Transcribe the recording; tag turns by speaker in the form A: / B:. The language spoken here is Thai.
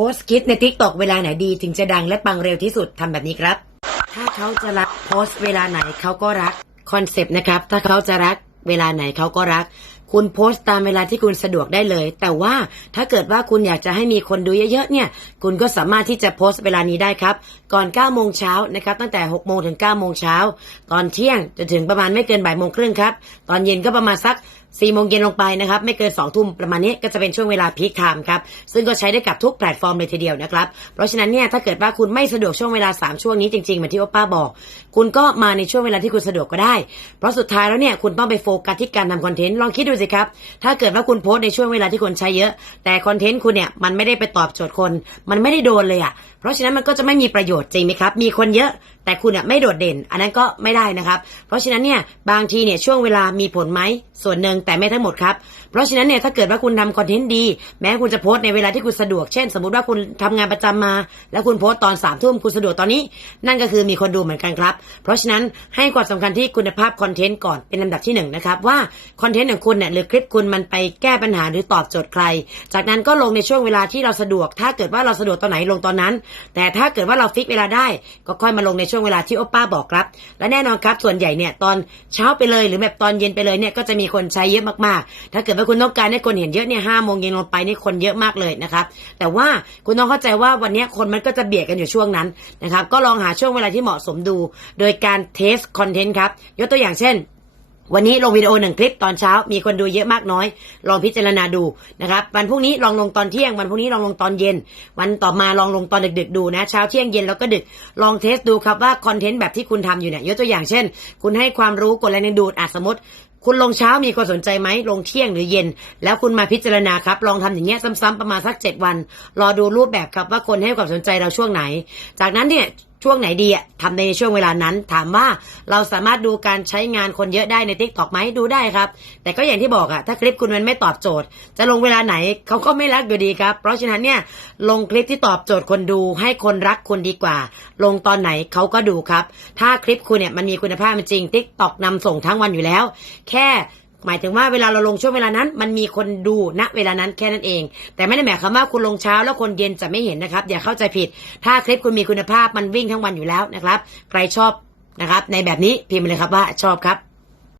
A: พสต์คิดในทิกตอกเวลาไหนดีถึงจะดังและปังเร็วที่สุดทำแบบนี้ครับ ถ้าเขาจะรักโพสต์เวลาไหนเขาก็รักคอนเซปต์นะครับ ถ้าเขาจะรัก เวลาไหนเขาก็รัก คุณโพสต์ตามเวลาที่คุณสะดวกได้เลย แต่ว่าถ้าเกิดว่าคุณอยากจะให้มีคนดูเยอะๆเนี่ย คุณก็สามารถที่จะโพสต์เวลานี้ได้ครับ ก่อน9โมงเช้านะครับ ตั้งแต่6โมงถึง9โมงเช้า ตอนเที่ยงจนถึงประมาณไม่เกินบ่ายโมงครึ่งครับ ตอนเย็นก็ประมาณสัก4โมงเย็นลงไปนะครับ ไม่เกิน2ทุ่มประมาณนี้ก็จะเป็นช่วงเวลาพีคไทม์ครับ ซึ่งก็ใช้ได้กับทุกแพลตฟอร์มเลยทีเดียวนะครับ เพราะฉะนั้นเนี่ยถ้าเกิดว่าคุณไม่สะดวกช่วงเวลา 3 ช่วงนี้จริงๆเหมือนที่โอป้าบอก คุณก็มาในช่วงเวลาที่คุณสะดวกก็ได้ เพราะสุดท้ายแล้วเนี่ยคุณต้องไปโฟกัสที่การทำคอนเทนต์ลองคิดดูสิครับ ถ้าเกิดว่าคุณโพสในช่วงเวลาที่คนใช้เยอะ แต่คอนเทนต์คุณเนี่ยมันไม่ได้ไปตอบโจทย์คน มันไม่ได้โดนเลยอะ เพราะฉะนั้นมันก็จะไม่มีประโยชน์จริงไหมครับ มีคนเยอะแต่คุณอะไม่โดดเด่น อันนั้นก็ไม่ได้นะครับ เพราะฉะนั้นเนี่ยบางทีเนี่ยช่วงเวลามีผลไหมส่วนหนึ่งแต่ไม่ทั้งหมดครับ เพราะฉะนั้นเนี่ยถ้าเกิดว่าคุณทำคอนเทนต์ดี แม้คุณจะโพสในเวลาที่คุณสะดวกเช่น สมมติว่าคุณทำงานประจำมา แล้วคุณโพสตตอนสามทุ่มคุณสะดวกตอนนี้ นั่นก็คือมีคนดูเหมือนกันครับ เพราะฉะนั้นให้ความสำคัญที่คุณภาพคอนเทนต์ก่อนเป็นลำดับที่หนึ่งนะครับว่าคอนเทนต์ของคุณเนี่ยหรือคลิปคุณมันไปแก้ปัญหาหรือตอบโจทย์ใคร จากนั้นก็ลงในช่วงเวลาที่เราสะดวก ถ้าเกิดว่าเราสะดวกตอนไหนลงตอนนั้น แต่ถ้าเกิดว่าเราฟิกเวลาได้ ก็ค่อยมาลงในช่วงเวลาที่โอป้าบอกครับ และแน่นอนครับ ส่วนใหญ่เนี่ยตอนเช้าไปเลยหรือแบบตอนเย็นไปเลยเนี่ยก็จะมีคนใช้เยอะมากๆ ถ้าเกิดว่าคุณต้องการให้คนเห็นเยอะเนี่ยห้าโมงเย็นลงไปนี่คนเยอะมากเลยนะครับ แต่ว่าคุณต้องเข้าใจว่าวันนี้คนมันก็จะเบียดกันอยู่ช่วงนั้นนะครับ ก็ลองหาช่วงเวลาที่เหมาะสมดู โดยการเทสคอนเทนต์ครับ ยกตัวอย่างเช่น วันนี้ลงวิดีโอหนึ่งคลิปตอนเช้า มีคนดูเยอะมากน้อย ลองพิจารณาดูนะครับวันพรุ่งนี้ลองลงตอนเที่ยง วันพรุ่งนี้ลองลงตอนเย็น วันต่อมาลองลงตอนดึกๆดูนะเช้าเที่ยงเย็นแล้วก็ดึกลองเทสดูครับว่าคอนเทนต์แบบที่คุณทำอยู่เนี่ยยกตัวอย่างเช่น คุณให้ความรู้กดแรงดึงดูดอาจสมมติคุณลงเช้ามีคนสนใจไหมลงเที่ยงหรือเย็น แล้วคุณมาพิจารณาครับ ลองทำอย่างเงี้ยซ้ำๆประมาณสักเจ็ดวัน รอดูรูปแบบครับว่าคนให้ความสนใจเราช่วงไหน จากนั้นเนี่ย ช่วงไหนดีอะทำในช่วงเวลานั้น ถามว่าเราสามารถดูการใช้งานคนเยอะได้ในทิกตอกไหมดูได้ครับ แต่ก็อย่างที่บอกอะถ้าคลิปคุณมันไม่ตอบโจทย์ จะลงเวลาไหนเขาก็ไม่รักอยู่ดีครับ เพราะฉะนั้นเนี่ยลงคลิปที่ตอบโจทย์คนดูให้คนรักคุณดีกว่า ลงตอนไหนเขาก็ดูครับ ถ้าคลิปคุณเนี่ยมันมีคุณภาพจริงทิกตอกนำส่งทั้งวันอยู่แล้ว แค่ หมายถึงว่าเวลาเราลงช่วงเวลานั้น มันมีคนดูณเวลานั้นแค่นั้นเอง แต่ไม่ได้หมายความว่าคุณลงเช้าแล้วคนเย็นจะไม่เห็นนะครับอย่าเข้าใจผิด ถ้าคลิปคุณมีคุณภาพมันวิ่งทั้งวันอยู่แล้วนะครับ ใครชอบนะครับ ในแบบนี้พิมพ์เลยครับว่าชอบครับ